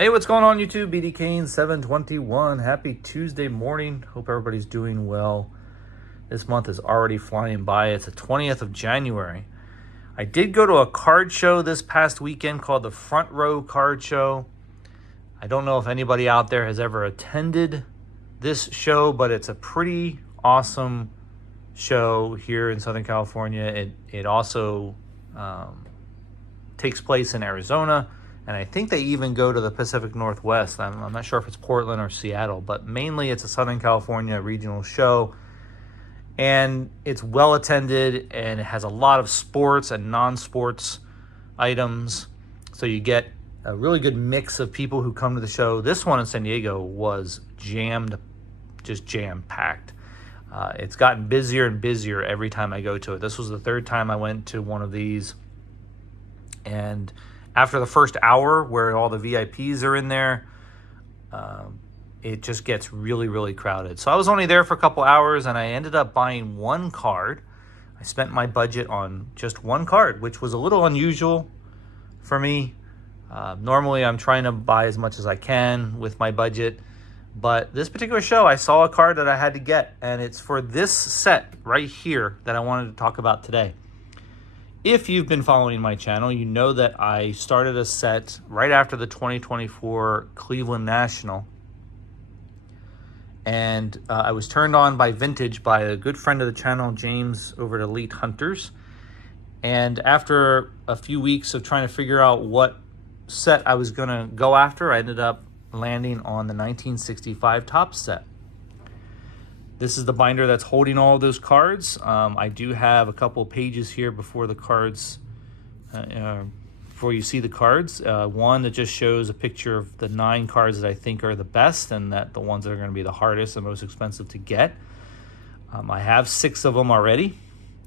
Hey, what's going on YouTube? BD Kane 721. Happy Tuesday morning. Hope everybody's doing well. This month is already flying by. It's the 20th of January. I did go to a card show this past weekend called the Front Row Card Show. I don't know if anybody out there has ever attended this show, but it's a pretty awesome show here in Southern California. It also takes place in Arizona. And I think they even go to the Pacific Northwest. I'm not sure if it's Portland or Seattle, but mainly it's a Southern California regional show. And it's well attended, and it has a lot of sports and non-sports items. So you get a really good mix of people who come to the show. This one in San Diego was just jam-packed. It's gotten busier and busier every time I go to it. This was the third time I went to one of these. And after the first hour, where all the VIPs are in there, it just gets really, really crowded. So I was only there for a couple hours, and I ended up buying one card. I spent my budget on just one card, which was a little unusual for me. Normally, I'm trying to buy as much as I can with my budget. But this particular show, I saw a card that I had to get, and it's for this set right here that I wanted to talk about today. If you've been following my channel, you know that I started a set right after the 2024 Cleveland National. And I was turned on by Vintage by a good friend of the channel, James, over at Elite Hunters. And after a few weeks of trying to figure out what set I was going to go after, I ended up landing on the 1965 Topps set. This is the binder that's holding all of those cards. I do have a couple of pages here before the cards, before you see the cards. One that just shows a picture of the 9 cards that I think are the best, and that the ones that are going to be the hardest and most expensive to get. I have 6 of them already,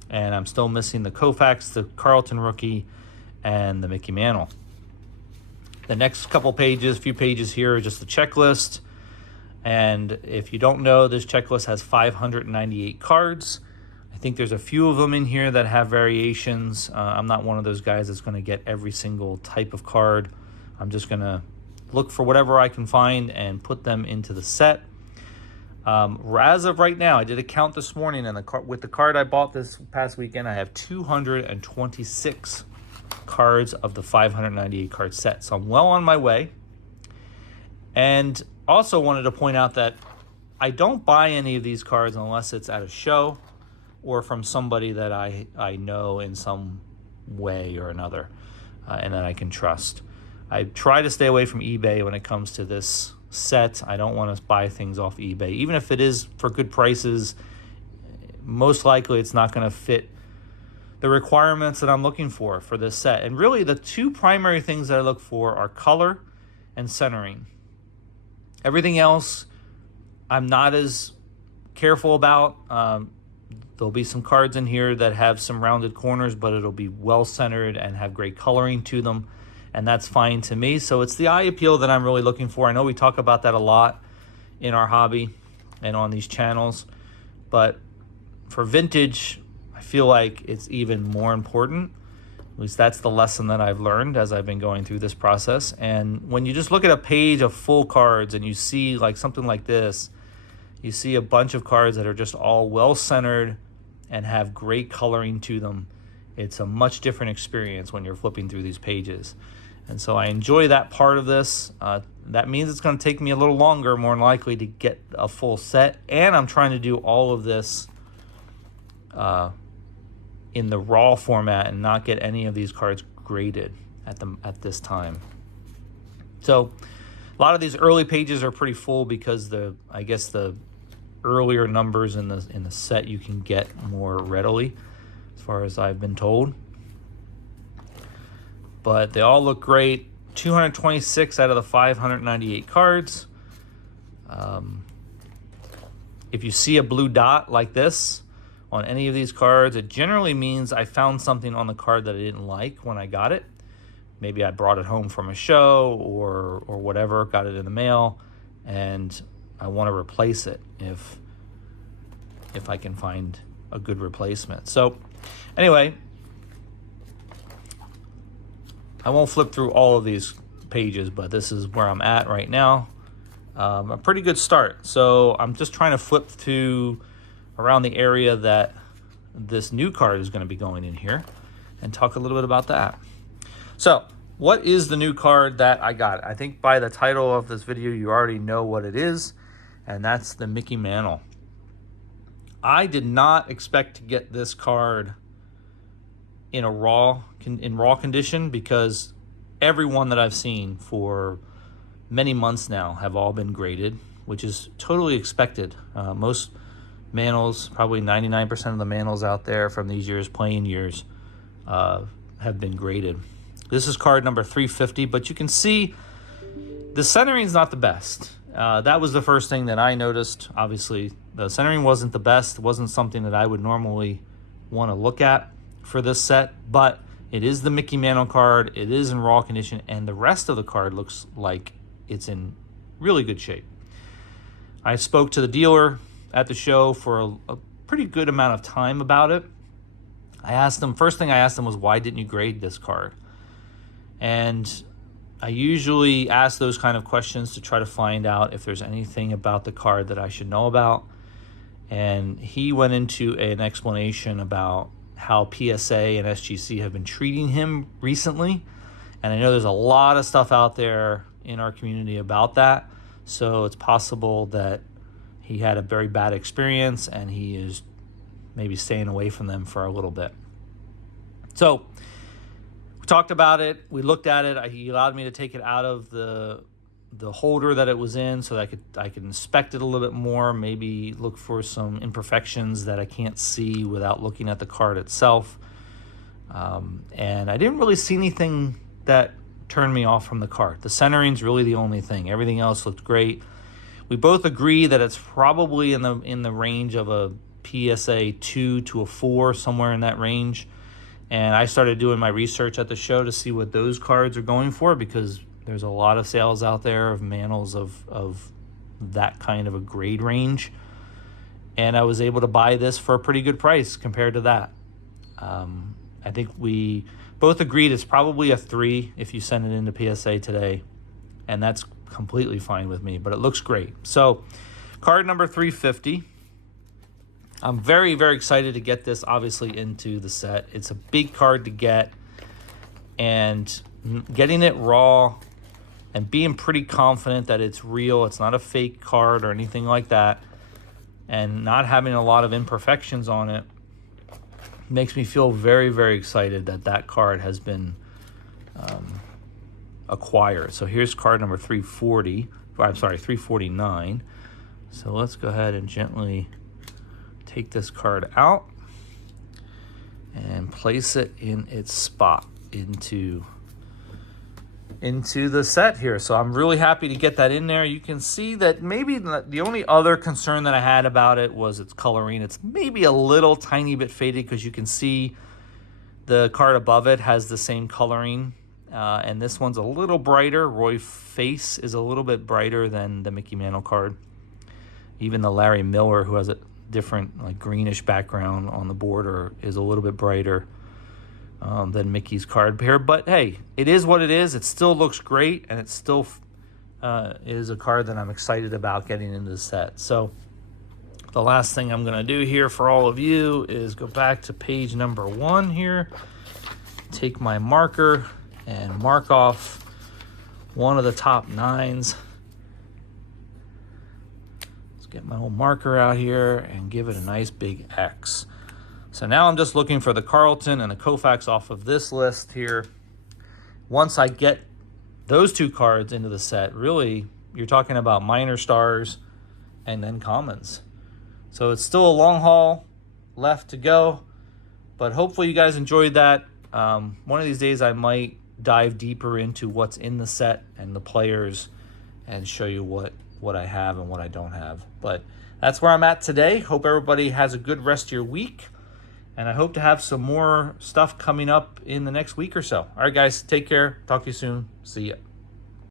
and I'm still missing the Koufax, the Carlton rookie, and the Mickey Mantle. The next couple pages, few pages here, are just the checklist. And if you don't know, this checklist has 598 cards. I think there's a few of them in here that have variations. I'm not one of those guys that's going to get every single type of card. I'm just going to look for whatever I can find and put them into the set. As of right now, I did a count this morning, and with the card I bought this past weekend, I have 226 cards of the 598 card set. So I'm well on my way. And also wanted to point out that I don't buy any of these cards unless it's at a show or from somebody that I know in some way or another, and that I can trust. I try to stay away from eBay when it comes to this set. I don't want to buy things off eBay. Even if it is for good prices, most likely it's not going to fit the requirements that I'm looking for this set. And really the two primary things that I look for are color and centering. Everything else, I'm not as careful about. There'll be some cards in here that have some rounded corners, but it'll be well-centered and have great coloring to them, and that's fine to me. So it's the eye appeal that I'm really looking for. I know we talk about that a lot in our hobby and on these channels, but for vintage, I feel like it's even more important. At least that's the lesson that I've learned as I've been going through this process. And when you just look at a page of full cards and you see like something like this, you see a bunch of cards that are just all well-centered and have great coloring to them. It's a much different experience when you're flipping through these pages. And so I enjoy that part of this. That means it's going to take me a little longer, more than likely, to get a full set. And I'm trying to do all of this in the raw format and not get any of these cards graded at this time. So a lot of these early pages are pretty full because I guess the earlier numbers in the set you can get more readily, as far as I've been told. But they all look great. 226 out of the 598 cards. If you see a blue dot like this on any of these cards, it generally means I found something on the card that I didn't like when I got it. Maybe I brought it home from a show or whatever, got it in the mail, and I want to replace it if I can find a good replacement. So anyway, I won't flip through all of these pages, but this is where I'm at right now. A pretty good start. So I'm just trying to flip to around the area that this new card is going to be going in here and talk a little bit about that. So what is the new card that I got? I think by the title of this video, you already know what it is, and that's the Mickey Mantle. I did not expect to get this card in raw condition, because everyone that I've seen for many months now have all been graded, which is totally expected. Most mantles, probably 99% of the mantles out there from these years, playing years, have been graded. This is card number 350, but you can see the centering's not the best. That was the first thing that I noticed. Obviously, the centering wasn't the best. It wasn't something that I would normally want to look at for this set, but it is the Mickey Mantle card. It is in raw condition, and the rest of the card looks like it's in really good shape. I spoke to the dealer at the show for a pretty good amount of time about it. First thing I asked him was, why didn't you grade this card? And I usually ask those kind of questions to try to find out if there's anything about the card that I should know about. And he went into an explanation about how PSA and SGC have been treating him recently. And I know there's a lot of stuff out there in our community about that. So it's possible that he had a very bad experience and he is maybe staying away from them for a little bit. So we talked about it. We looked at it. He allowed me to take it out of the holder that it was in, so that I could inspect it a little bit more, maybe look for some imperfections that I can't see without looking at the card itself. And I didn't really see anything that turned me off from the card. The centering's really the only thing. Everything else looked great. We both agree that it's probably in the range of a PSA 2 to a 4, somewhere in that range. And I started doing my research at the show to see what those cards are going for, because there's a lot of sales out there of mantles of that kind of a grade range. And I was able to buy this for a pretty good price compared to that. I think we both agreed it's probably a 3 if you send it into PSA today. And that's completely fine with me, but it looks great. So card number 350. I'm very, very excited to get this, obviously, into the set. It's a big card to get, and getting it raw and being pretty confident that it's real, it's not a fake card or anything like that, and not having a lot of imperfections on it makes me feel very, very excited that that card has been acquired. So here's card number 349. So let's go ahead and gently take this card out and place it in its spot into the set here. So I'm really happy to get that in there. You can see that maybe the only other concern that I had about it was its coloring. It's maybe a little tiny bit faded, because you can see the card above it has the same coloring, and this one's a little brighter. Roy Face is a little bit brighter than the Mickey Mantle card. Even the Larry Miller, who has a different like greenish background on the border, is a little bit brighter than Mickey's card here. But hey, it is what it is. It still looks great, and it still is a card that I'm excited about getting into the set. So the last thing I'm going to do here for all of you is go back to page number 1 here, take my marker and mark off one of the top 9s. Get my old marker out here and give it a nice big X. So now I'm just looking for the Carlton and the Koufax off of this list here. Once I get those 2 cards into the set, really, you're talking about minor stars and then commons. So it's still a long haul left to go, but hopefully you guys enjoyed that. One of these days I might dive deeper into what's in the set and the players and show you what I have and what I don't have. But that's where I'm at today. Hope everybody has a good rest of your week, and I hope to have some more stuff coming up in the next week or so. All right, guys, take care. Talk to you soon. See ya.